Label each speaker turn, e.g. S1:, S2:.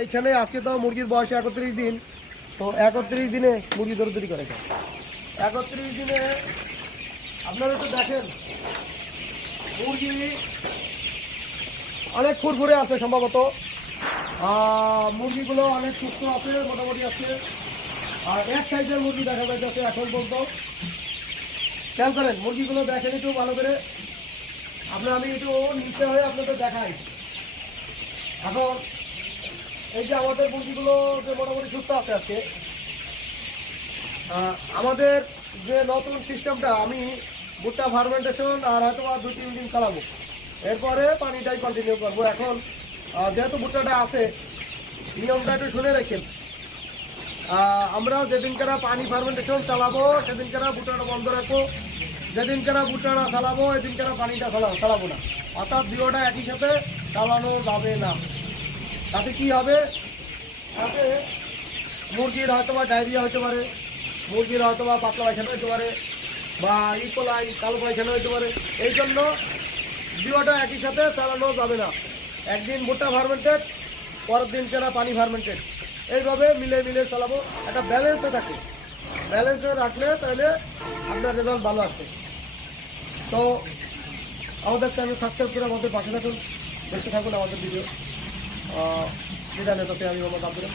S1: এইখানে আজকে তো মুরগির বয়স একত্রিশ দিন, তো একত্রিশ দিনে মুরগি দৌড়ি করে খায়। একত্রিশ দিনে আপনারা একটু দেখেন, মুরগি অনেক ফুরফুরে আছে সম্ভবত। মুরগিগুলো অনেক সুস্থ আছে, মোটামুটি আছে। আর এক সাইজের মুরগি দেখা যাচ্ছে এখন পর্যন্ত। খেয়াল করেন, মুরগিগুলো দেখেন একটু ভালো করে। আপনার আমি একটু নিচে হয়ে আপনাদের দেখাই। এখন এই যে আমাদের মুরগিগুলো যে মোটামুটি সুস্থ আছে আজকে আমাদের যে নতুন সিস্টেমটা, আমি ভুট্টা ফার্মেন্টেশন আর হয়তো বা দুই তিন দিন চালাবো। এরপরে পানিটাই কন্টিনিউ করব। এখন যেহেতু ভুট্টাটা আছে, নিয়মটা একটু শুনে রাখেন। আমরা যেদিনকারা পানি ফার্মেন্টেশন চালাবো, সেদিনকারা ভুট্টাটা বন্ধ রাখব। যেদিনকারা ভুট্টাটা চালাবো, এদিনকারা পানিটা চালাবো চালাবো না। অর্থাৎ দুটোটা একই সাথে চালানো যাবে না। তাতে কি হবে? তাতে মুরগির হয়তো বা ডায়রিয়া হতে পারে, মুরগির হয়তো বা পাতলা পায়খানা হতে পারে বা ইকোলাই কালো পায়খানা হতে পারে। এই জন্য দুটোটা একই সাথে চালানো যাবে না। একদিন ভুট্টা ফার্মেন্টেড পরের দিন কেনা পানি ফার্মেন্টেড এইভাবে মিলে মিলে চালাবো। একটা ব্যালেন্সে থাকে ব্যালেন্সে রাখলে তাহলে আপনার রেজাল্ট ভালো আসবে। তো আমাদের চ্যানেল সাবস্ক্রাইব করে আমাদের পাশে থাকুন, দেখতে থাকুন আমাদের ভিডিও বিদায় নেতা সে আমি মোহাম্মদ আব্দুল